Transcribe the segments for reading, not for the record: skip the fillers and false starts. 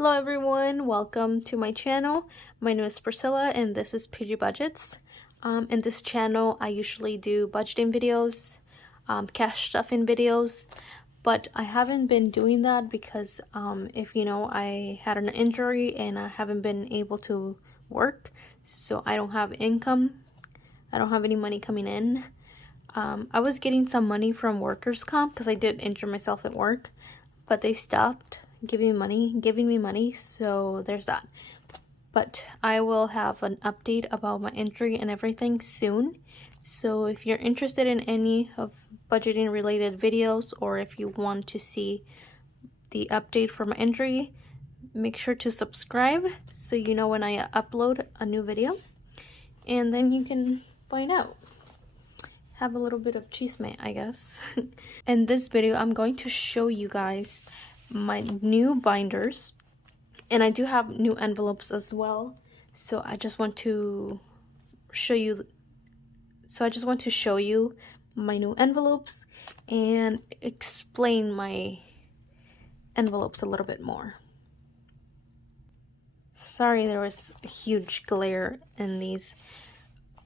Hello everyone, welcome to my channel. My name is Priscilla and this is PG Budgets. In this channel I usually do budgeting videos, cash stuffing videos, but I haven't been doing that because if you know, I had an injury and I haven't been able to work, so I don't have income. I don't have any money coming in. I was getting some money from workers' comp because I did injure myself at work, but they stopped giving me money, so there's that. But I will have an update about my injury and everything soon, so if you're interested in any of budgeting related videos, or if you want to see the update for my injury, make sure to subscribe so you know when I upload a new video, and then you can find out. Have a little bit of chisme, I guess. In this video I'm going to show you guys my new binders, and I do have new envelopes as well, so I just want to show you my new envelopes and explain my envelopes a little bit more. Sorry there was a huge glare in these.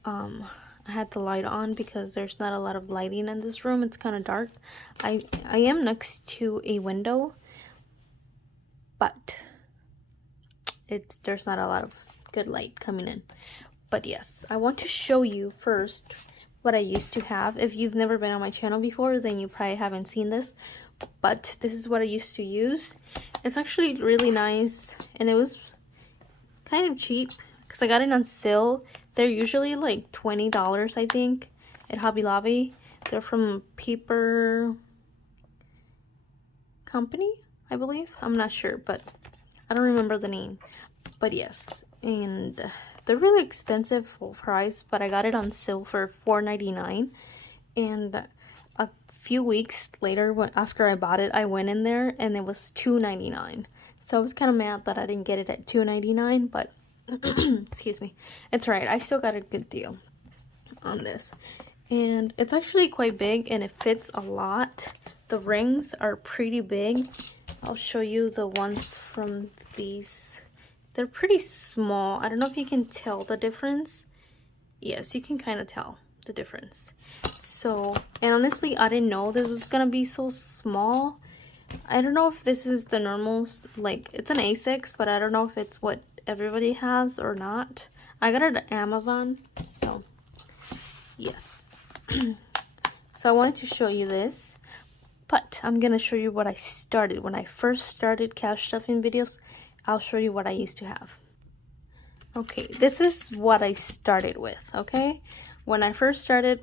I had the light on because there's not a lot of lighting in this room. It's kind of dark. I am next to a window, but there's not a lot of good light coming in. But yes, I want to show you first what I used to have. If you've never been on my channel before, then you probably haven't seen this, but this is what I used to use. It's actually really nice, and it was kind of cheap because I got it on sale. They're usually like $20, I think, at Hobby Lobby. They're from Paper Company, I believe. I'm not sure, but I don't remember the name. But yes, and they're really expensive full price, but I got it on sale for $4.99. And a few weeks later, after I bought it, I went in there and it was $2.99. So I was kind of mad that I didn't get it at $2.99, but excuse me, it's right. I still got a good deal on this, and it's actually quite big and it fits a lot. The rings are pretty big. I'll show you the ones from these. They're pretty small. I don't know if you can tell the difference. Yes, you can kind of tell the difference. So, and honestly, I didn't know this was gonna be so small. I don't know if this is the normal, like, it's an A6, but I don't know if it's what everybody has or not. I got it at Amazon, so yes. So I wanted to show you this, but I'm gonna show you what I started when I first started cash stuffing videos. I'll show you what I used to have. Okay, this is what I started with. Okay, when I first started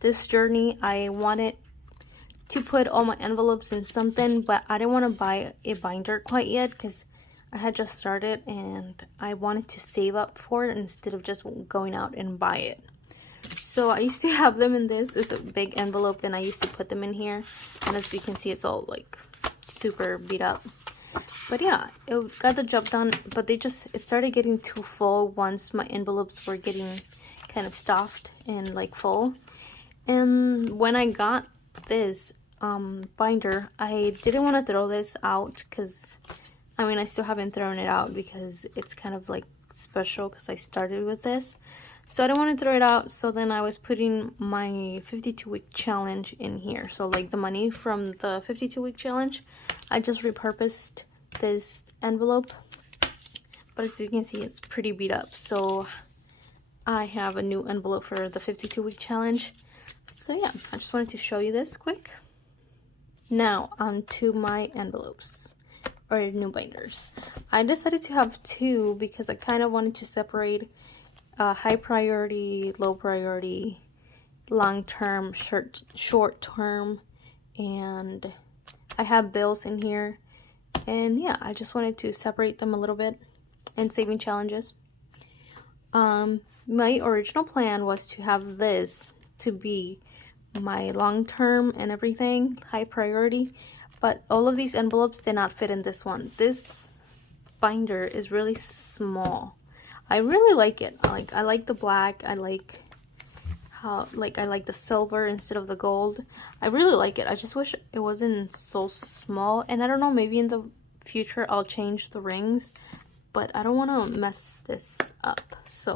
this journey, I wanted to put all my envelopes in something, but I didn't want to buy a binder quite yet because I had just started and I wanted to save up for it instead of just going out and buy it. So I used to have them in this. It's a big envelope and I used to put them in here, and as you can see, it's all like super beat up. But yeah, it got the job done, but it started getting too full once my envelopes were getting kind of stuffed and like full. And when I got this binder, I didn't want to throw this out because I mean, I still haven't thrown it out because it's kind of like special because I started with this. So I don't want to throw it out, so then I was putting my 52-week challenge in here. So like the money from the 52-week challenge, I just repurposed this envelope. But as you can see, it's pretty beat up. So I have a new envelope for the 52-week challenge. So yeah, I just wanted to show you this quick. Now onto my envelopes, or new binders. I decided to have two because I kind of wanted to separate high priority, low priority, long term, short term, and I have bills in here, and yeah, I just wanted to separate them a little bit, and saving challenges. My original plan was to have this to be my long term and everything, high priority, but all of these envelopes did not fit in this one. This binder is really small. I really like it. I like the black. I like how I like the silver instead of the gold. I really like it. I just wish it wasn't so small. And I don't know, maybe in the future I'll change the rings, but I don't want to mess this up. So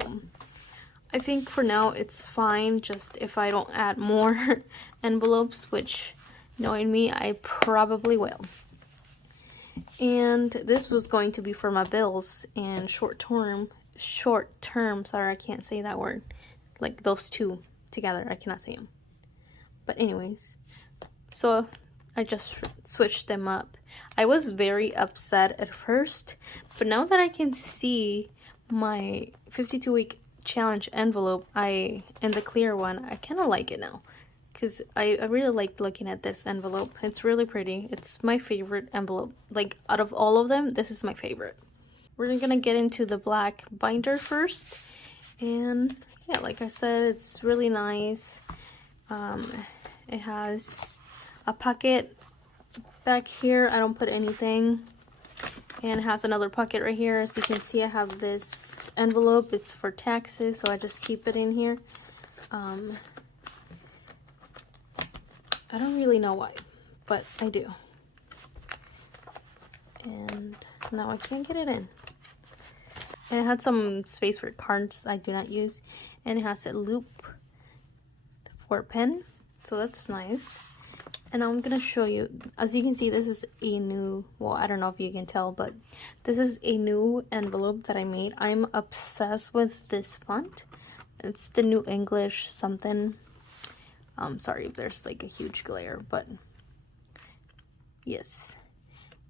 I think for now it's fine, just if I don't add more envelopes, which knowing me, I probably will. And this was going to be for my bills and short term, sorry, I can't say that word. Like those two together, I cannot say them. But anyways, so I just switched them up. I was very upset at first, but now that I can see my 52-week challenge envelope, and the clear one, I kind of like it now. Because I really like looking at this envelope. It's really pretty. It's my favorite envelope. Like, out of all of them, this is my favorite. We're gonna get into the black binder first. And yeah, like I said, it's really nice. It has a pocket back here. I don't put anything. And it has another pocket right here. As you can see, I have this envelope. It's for taxes, so I just keep it in here. I don't really know why, but I do. And now I can't get it in. And it had some space for cards I do not use. And it has a loop for a pen, so that's nice. And I'm gonna show you, as you can see, this is a new, well, I don't know if you can tell, but this is a new envelope that I made. I'm obsessed with this font. It's the New English something. Sorry if there's like a huge glare, but yes,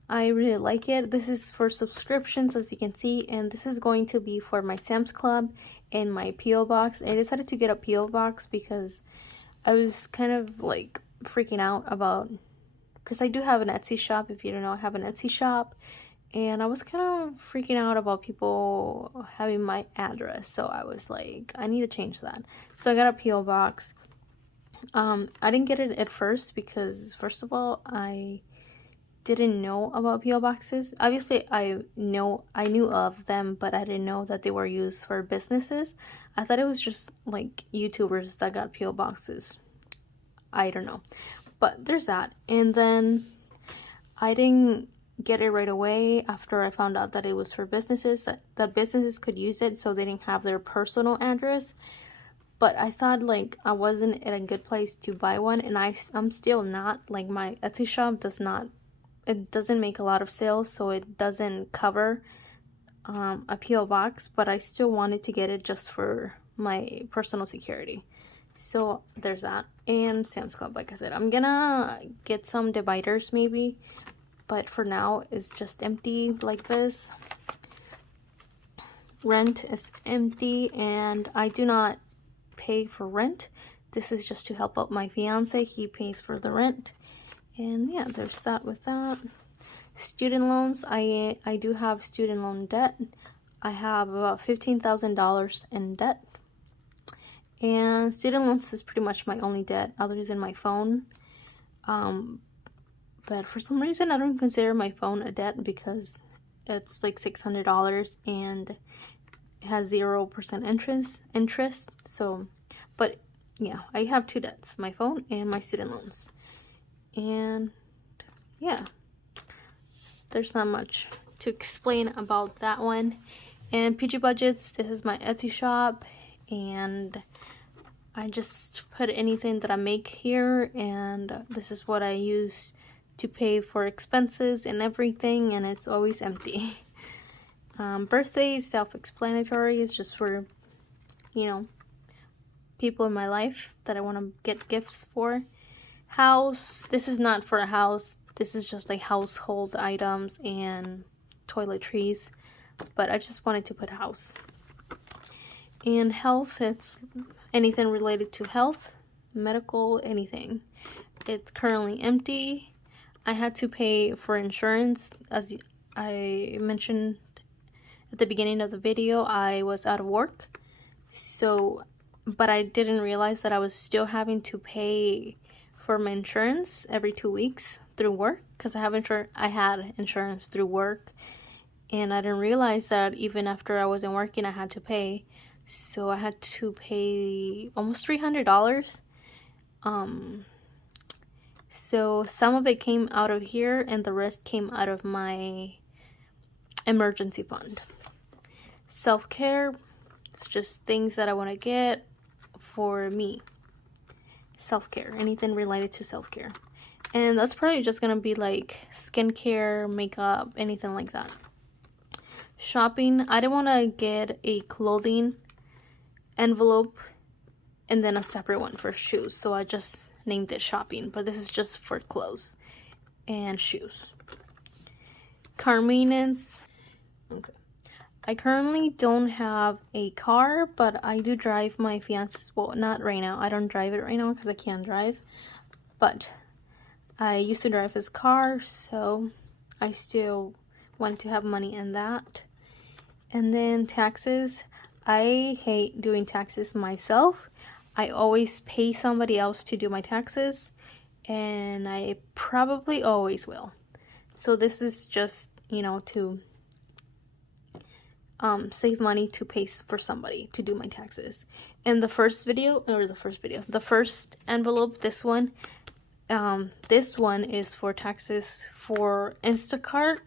I really like it. This is for subscriptions, as you can see, and this is going to be for my Sam's Club and my P.O. box. I decided to get a P.O. box because I was kind of like freaking out about, because I do have an Etsy shop. If you don't know, I have an Etsy shop, and I was kind of freaking out about people having my address, so I was like, I need to change that. So I got a P.O. box. I didn't get it at first because, first of all, I didn't know about P.O. boxes. Obviously, I knew of them, but I didn't know that they were used for businesses. I thought it was just like YouTubers that got P.O. boxes. I don't know, but there's that. And then I didn't get it right away after I found out that it was for businesses, that businesses could use it so they didn't have their personal address. But I thought like I wasn't in a good place to buy one, and I'm still not. Like, my Etsy shop doesn't make a lot of sales, so it doesn't cover a P.O. box, but I still wanted to get it just for my personal security. So there's that. And Sam's Club, like I said, I'm gonna get some dividers maybe, but for now it's just empty like this. Rent is empty, and I do not pay for rent. This is just to help out my fiance. He pays for the rent. And yeah, there's that with that. Student loans, I do have student loan debt. I have about $15,000 in debt. And student loans is pretty much my only debt other than my phone. But for some reason I don't consider my phone a debt because it's like $600 and it has 0% interest. So, but yeah, I have two debts, my phone and my student loans. And yeah, there's not much to explain about that one. And PG Budgets, this is my Etsy shop, and I just put anything that I make here, and this is what I use to pay for expenses and everything, and it's always empty. Birthdays, self-explanatory. It's just for, you know, people in my life that I want to get gifts for. House, this is not for a house. This is just like household items and toiletries, but I just wanted to put house. And health, it's anything related to health, medical, anything. It's currently empty. I had to pay for insurance. As I mentioned at the beginning of the video, I was out of work. So, but I didn't realize that I was still having to pay for my insurance every 2 weeks through work, because I had insurance through work, and I didn't realize that even after I wasn't working I had to pay. So I had to pay almost $300. So some of it came out of here and the rest came out of my emergency fund. Self-care, it's just things that I want to get for me. Self-care, anything related to self-care. And that's probably just gonna be like skincare, makeup, anything like that. Shopping, I didn't want to get a clothing envelope and then a separate one for shoes, so I just named it shopping, but this is just for clothes and shoes. Car maintenance. Okay, I currently don't have a car, but I do drive my fiance's, well, not right now, I don't drive it right now because I can't drive, but I used to drive his car, so I still want to have money in that. And then taxes, I hate doing taxes myself. I always pay somebody else to do my taxes, and I probably always will. So this is just, you know, to save money to pay for somebody to do my taxes. And the first envelope, this one is for taxes for Instacart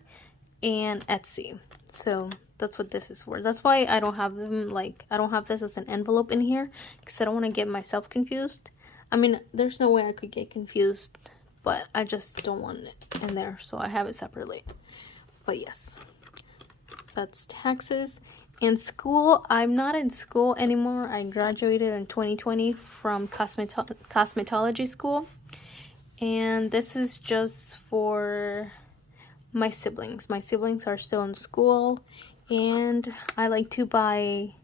and Etsy. So that's what this is for. That's why I don't have them, like, I don't have this as an envelope in here, because I don't want to get myself confused. I mean, there's no way I could get confused, but I just don't want it in there, so I have it separately. But yes, that's taxes. In school, I'm not in school anymore. I graduated in 2020 from cosmetology school, and this is just for my siblings. My siblings are still in school, and I like to buy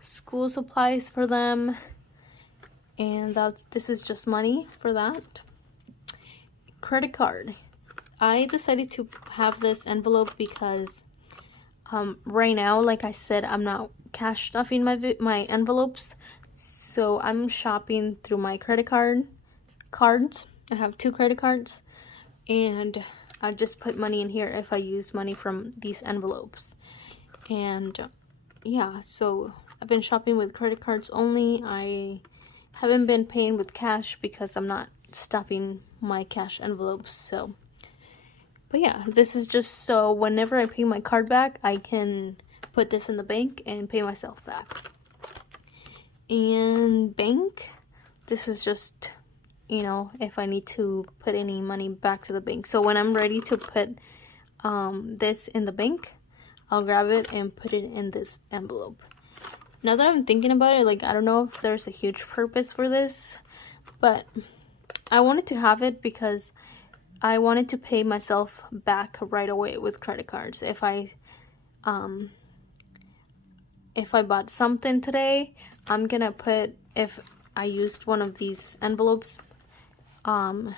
school supplies for them, and this is just money for that. Credit card. I decided to have this envelope because right now, like I said, I'm not cash stuffing my envelopes, so I'm shopping through my credit cards. I have 2 credit cards, and I just put money in here if I use money from these envelopes. And yeah, so I've been shopping with credit cards only. I haven't been paying with cash because I'm not stuffing my cash envelopes. So, but yeah, this is just so whenever I pay my card back, I can put this in the bank and pay myself back. And bank, this is just, you know, if I need to put any money back to the bank. So when I'm ready to put this in the bank, I'll grab it and put it in this envelope. Now that I'm thinking about it, like, I don't know if there's a huge purpose for this, but I wanted to have it because I wanted to pay myself back right away with credit cards. If I bought something today, I'm gonna put, if I used one of these envelopes, I'm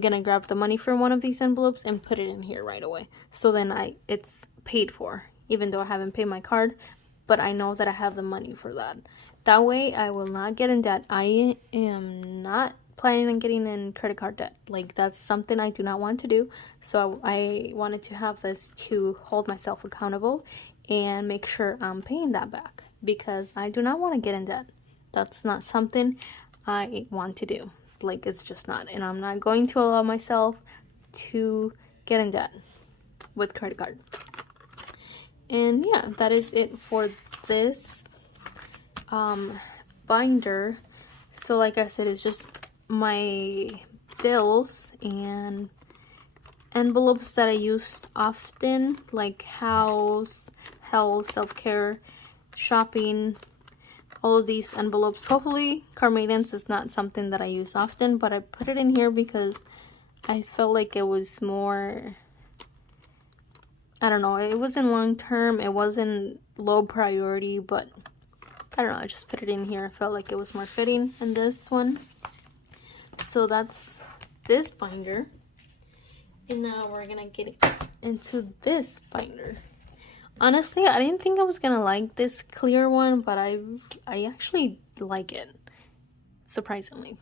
gonna grab the money from one of these envelopes and put it in here right away. So then it's paid for, even though I haven't paid my card, but I know that I have the money for that. That way I will not get in debt. I am not planning on getting in credit card debt. Like, that's something I do not want to do. So I wanted to have this to hold myself accountable and make sure I'm paying that back, because I do not want to get in debt. That's not something I want to do. Like, it's just not, and I'm not going to allow myself to get in debt with credit card. And yeah, that is it for this binder. So like I said, it's just my bills and envelopes that I used often, like house, health, self-care, shopping, all of these envelopes. Hopefully car maintenance is not something that I use often, but I put it in here because I felt like it was more, I don't know, it wasn't long term, it wasn't low priority, but I don't know, I just put it in here. I felt like it was more fitting in this one. So that's this binder. And now we're gonna get into this binder. Honestly, I didn't think I was gonna like this clear one, but I actually like it, surprisingly.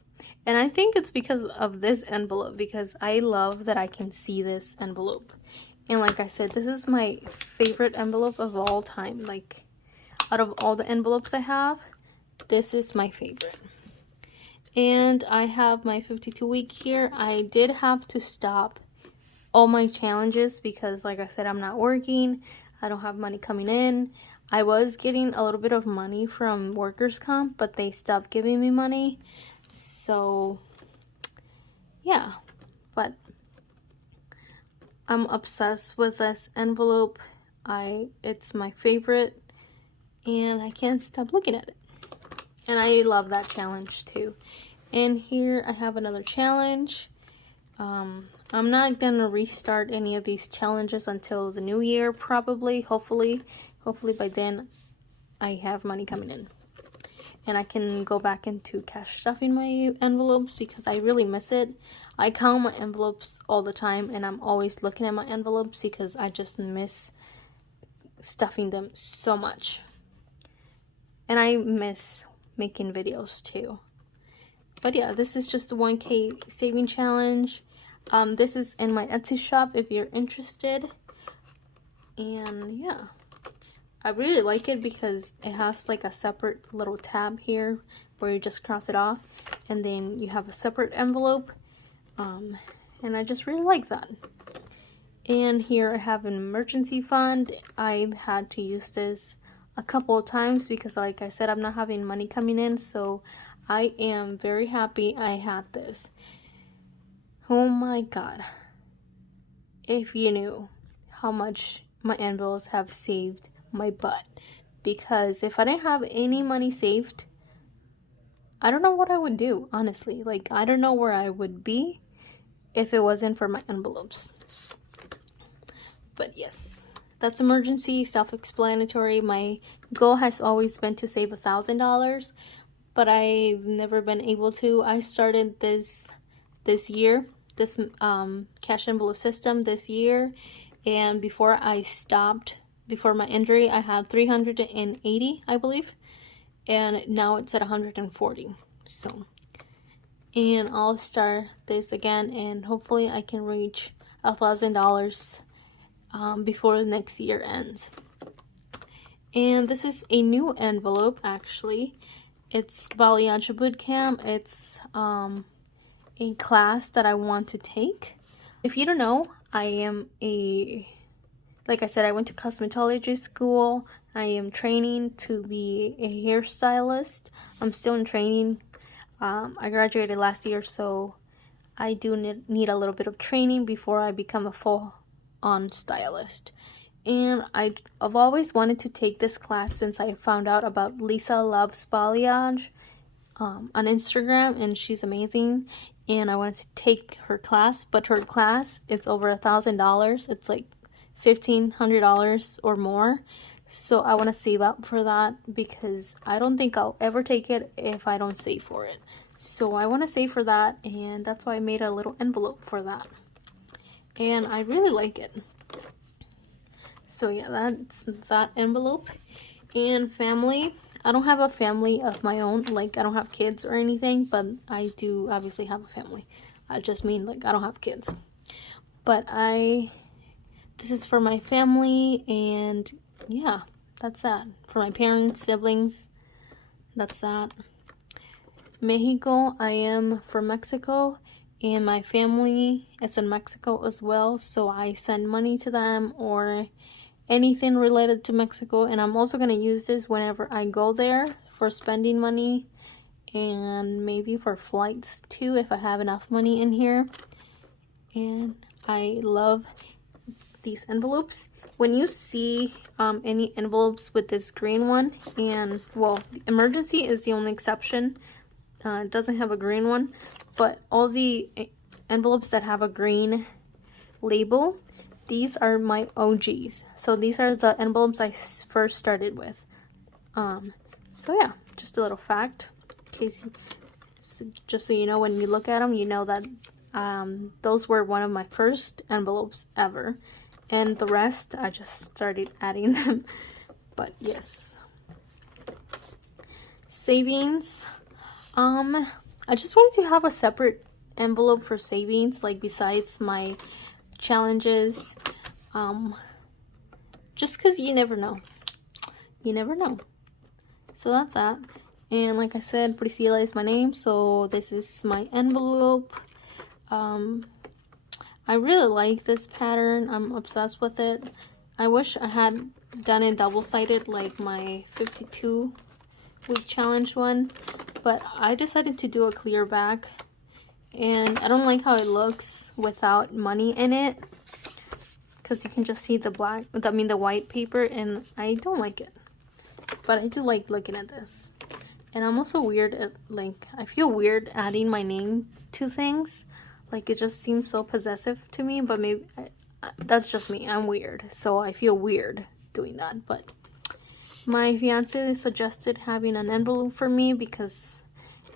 And I think it's because of this envelope, because I love that I can see this envelope. And like I said, this is my favorite envelope of all time. Like, out of all the envelopes I have, this is my favorite. And I have my 52-week here. I did have to stop all my challenges because, like I said, I'm not working. I don't have money coming in. I was getting a little bit of money from workers' comp, but they stopped giving me money. So, yeah. But I'm obsessed with this envelope. It's my favorite, and I can't stop looking at it. And I love that challenge too. And here I have another challenge. I'm not gonna restart any of these challenges until the new year, probably. Hopefully by then I have money coming in and I can go back into cash stuffing my envelopes because I really miss it. I count my envelopes all the time and I'm always looking at my envelopes because I just miss stuffing them so much. And I miss making videos too. But yeah, this is just the 1K saving challenge. This is in my Etsy shop if you're interested. And yeah, I really like it because it has like a separate little tab here where you just cross it off and then you have a separate envelope. And I just really like that. And here I have an emergency fund. I've had to use this a couple of times because, like I said, I'm not having money coming in, so I am very happy I had this. Oh my god. If you knew how much my envelopes have saved my butt. Because if I didn't have any money saved, I don't know what I would do, honestly. Like, I don't know where I would be if it wasn't for my envelopes. But yes, that's emergency, self-explanatory. My goal has always been to save $1,000, but I've never been able to. I started this year, this cash envelope system this year, and before I stopped, before my injury, I had 380, I believe, and now it's at 140. So, and I'll start this again, and hopefully I can reach $1,000 before the next year ends. And this is a new envelope, actually. It's Balayage Bootcamp. It's a class that I want to take. If you don't know, like I said, I went to cosmetology school. I am training to be a hairstylist. I'm still in training. I graduated last year, so I do need a little bit of training before I become a full-on stylist. And I've always wanted to take this class since I found out about Lisa Loves Balayage on Instagram, and she's amazing. And I wanted to take her class, but her class, it's over $1,000. It's like $1,500 or more. So I want to save up for that because I don't think I'll ever take it if I don't save for it. So I want to save for that, and that's why I made a little envelope for that. And I really like it. So yeah, that's that envelope. And family, I don't have a family of my own, like I don't have kids or anything, but I do obviously have a family. I just mean like I don't have kids. But this is for my family, and yeah, that's that. For my parents, siblings, that's that. Mexico, I am from Mexico, and my family is in Mexico as well, so I send money to them or anything related to Mexico. And I'm also going to use this whenever I go there for spending money and maybe for flights too if I have enough money in here. And I love these envelopes. When you see any envelopes with this green one, and well, emergency is the only exception, it doesn't have a green one, but all the envelopes that have a green label, these are my OGs. So these are the envelopes I first started with. So yeah, just a little fact, in case just so you know, when you look at them, you know that those were one of my first envelopes ever, and the rest I just started adding them. But yes, savings. I just wanted to have a separate envelope for savings, like besides my challenges, just because you never know. So that's that. And like I said, Priscilla is my name, so this is my envelope. I really like this pattern. I'm obsessed with it. I wish I had done it double-sided like my 52-week challenge one, but I decided to do a clear back, and I don't like how it looks without money in it, because you can just see the the white paper, and I don't like it. But I do like looking at this. And I'm also weird at, like, I feel weird adding my name to things. Like, it just seems so possessive to me, but maybe that's just me. I'm weird, so I feel weird doing that. But my fiance suggested having an envelope for me because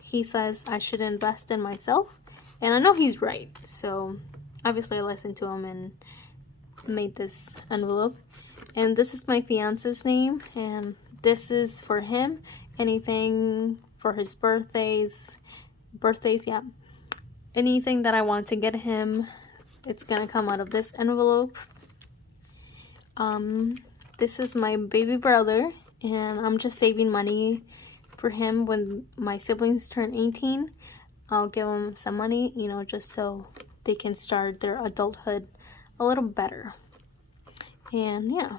he says I should invest in myself, and I know he's right. So obviously I listened to him and made this envelope. And this is my fiance's name, and this is for him. Anything for his birthdays, yeah. Anything that I want to get him, it's gonna come out of this envelope. This is my baby brother, and I'm just saving money for him. When my siblings turn 18, I'll give them some money, you know, just so they can start their adulthood a little better. And yeah,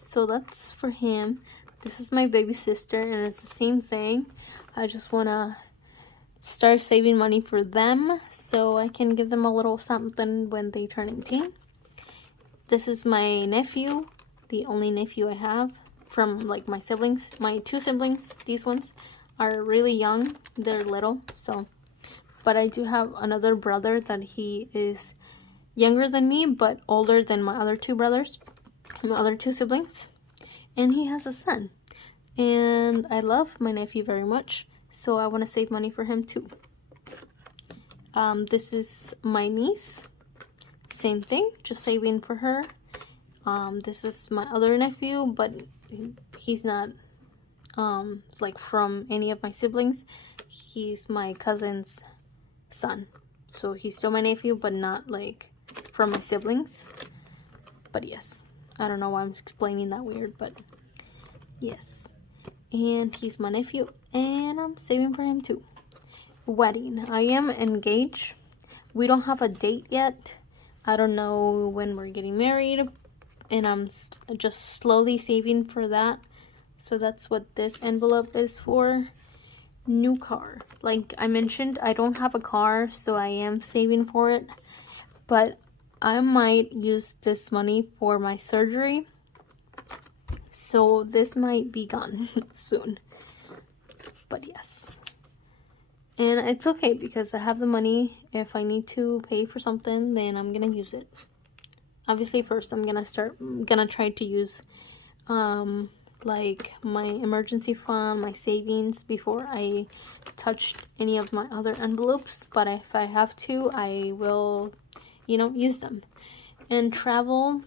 so that's for him. This is my baby sister, and it's the same thing. I just want to start saving money for them so I can give them a little something when they turn 18. This is my nephew, the only nephew I have from like my siblings. My two siblings, these ones, are really young. They're little, so. But I do have another brother that he is younger than me, but older than my other two brothers, my other two siblings. And he has a son, and I love my nephew very much, so I want to save money for him too. This is my niece, same thing, just saving for her. This is my other nephew, but he's not like from any of my siblings. He's my cousin's son, so he's still my nephew, but not like from my siblings. But yes, I don't know why I'm explaining that weird, but yes. And he's my nephew, and I'm saving for him too. Wedding. I am engaged. We don't have a date yet. I don't know when we're getting married, and I'm just slowly saving for that. So that's what this envelope is for. New car. Like I mentioned, I don't have a car, so I am saving for it. But I might use this money for my surgery, so this might be gone soon. But yes, and it's okay because I have the money. If I need to pay for something, then I'm gonna use it. Obviously, first I'm gonna try to use like my emergency fund, my savings, before I touch any of my other envelopes. But if I have to, I will, you know, use them. And travel,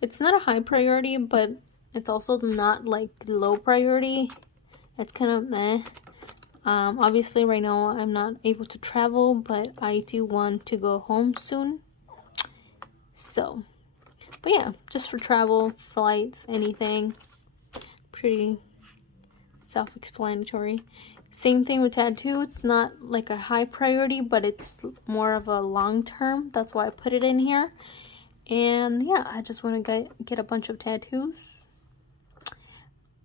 it's not a high priority, but it's also not like low priority. It's kind of meh. Obviously right now I'm not able to travel, but I do want to go home soon. So, but yeah, just for travel, flights, anything, pretty self-explanatory. Same thing with tattoo. It's not like a high priority, but it's more of a long term. That's why I put it in here. And yeah, I just want to get a bunch of tattoos.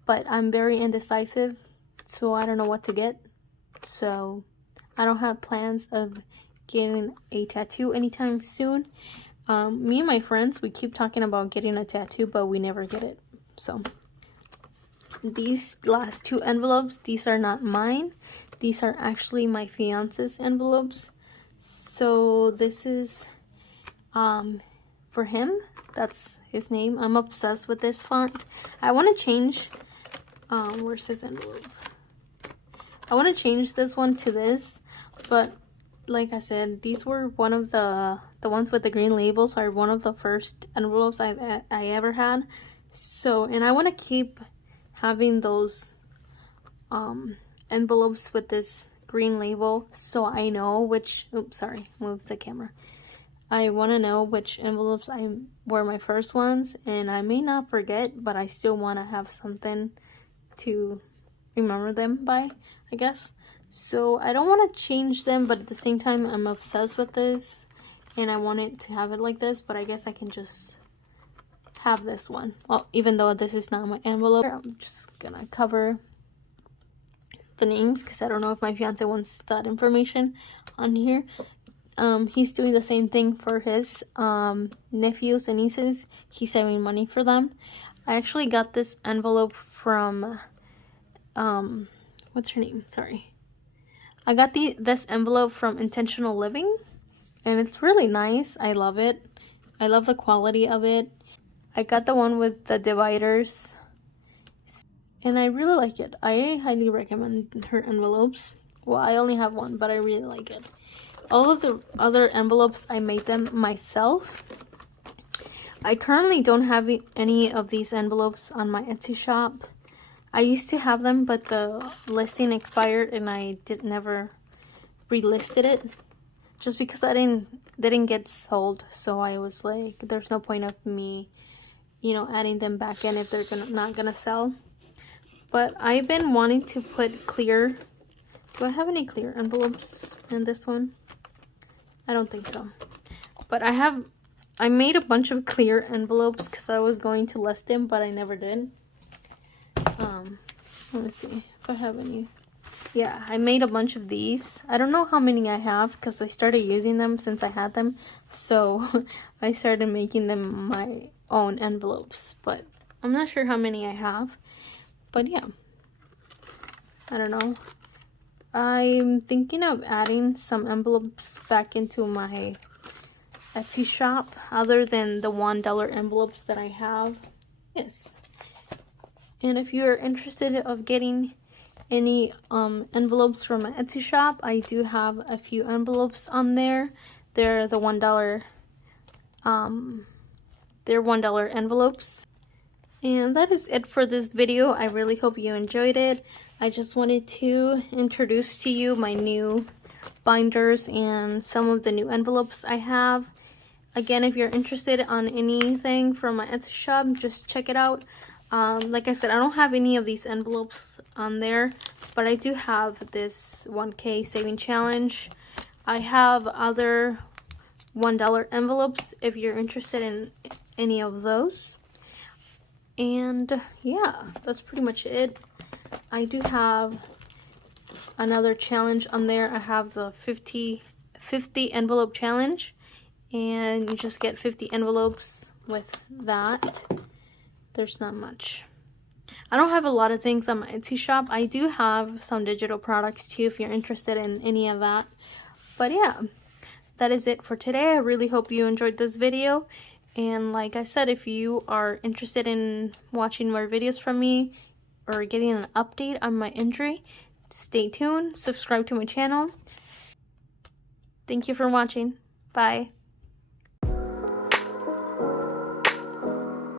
But I'm very indecisive, so I don't know what to get. So I don't have plans of getting a tattoo anytime soon. Me and my friends, we keep talking about getting a tattoo, but we never get it. So these last two envelopes, these are not mine. These are actually my fiance's envelopes. So this is for him. That's his name. I'm obsessed with this font. I want to change where's his envelope? I want to change this one to this, but like I said, these were one of the ones with the green labels are one of the first envelopes I ever had. So, and I want to keep having those envelopes with this green label, so I know which, oops, sorry, move the camera. I want to know which envelopes were my first ones, and I may not forget, but I still want to have something to remember them by, I guess. So I don't want to change them, but at the same time I'm obsessed with this and I want it to have it like this, but I guess I can just have this one. Well, even though this is not my envelope, I'm just gonna cover the names because I don't know if my fiance wants that information on here. He's doing the same thing for his nephews and nieces. He's saving money for them. I actually got this envelope from what's her name? Sorry. I got this envelope from Intentional Living, and it's really nice. I love it. I love the quality of it. I got the one with the dividers, and I really like it. I highly recommend her envelopes. Well, I only have one, but I really like it. All of the other envelopes, I made them myself. I currently don't have any of these envelopes on my Etsy shop. I used to have them, but the listing expired and I never relisted it. Just because they didn't get sold. So I was like, there's no point of me, you know, adding them back in if they're not gonna sell. But I've been wanting to put clear. Do I have any clear envelopes in this one? I don't think so. But I made a bunch of clear envelopes because I was going to list them, but I never did. Let me see if I have any. Yeah, I made a bunch of these. I don't know how many I have because I started using them since I had them. So I started making them my own envelopes. But I'm not sure how many I have. But yeah. I don't know. I'm thinking of adding some envelopes back into my Etsy shop other than the $1 envelopes that I have. Yes. And if you're interested of getting any envelopes from my Etsy shop, I do have a few envelopes on there. They're the $1 they're $1 envelopes. And that is it for this video. I really hope you enjoyed it. I just wanted to introduce to you my new binders and some of the new envelopes I have. Again, if you're interested on anything from my Etsy shop, just check it out. Like I said, I don't have any of these envelopes on there, but I do have this 1K saving challenge. I have other $1 envelopes if you're interested in any of those. And yeah, that's pretty much it. I do have another challenge on there. I have the 50 envelope challenge, and you just get 50 envelopes with that. There's not much. I don't have a lot of things on my Etsy shop. I do have some digital products too if you're interested in any of that. But yeah, that is it for today. I really hope you enjoyed this video. And like I said, if you are interested in watching more videos from me or getting an update on my injury, stay tuned, subscribe to my channel. Thank you for watching. Bye.